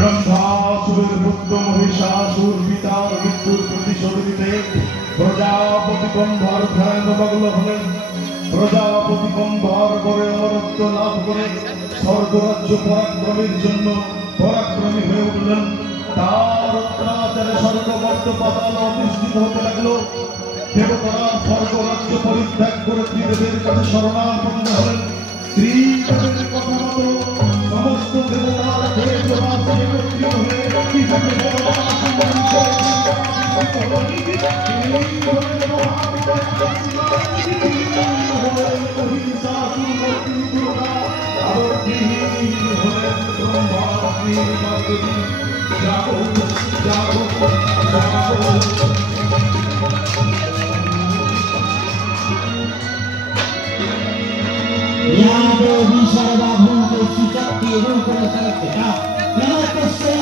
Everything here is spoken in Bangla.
রম্ভাসুরের পুত্র মহিষাসুর পিতার মৃত্যুর প্রতিশোধ নিতে প্রজাপতি গম্ভীর ধ্যান মগ্ন হলেন। প্রজাপতি গম্ভীর করে অমরত্ব লাভ করে স্বর্গরাজ্য পরাক্রমের জন্য পরাক্রমী হয়ে উঠলেন। তার অত্যাচারে স্বর্গবদ্ধ পাতাল অধিষ্ঠিত হতে লাগলো। দেবতারা স্বর্গরাজ্য পরিত্যাগ করে ত্রিদেবের কাছে শরণাপন্ন হলেন। ত্রিদেবের কথা মতো সমস্ত দেবতারা দেবরাজ একত্রিত হয়ে ত্রিদেবের या देवी सर्वभूतेषु शक्तिरूपेण संस्थिता नमस्ते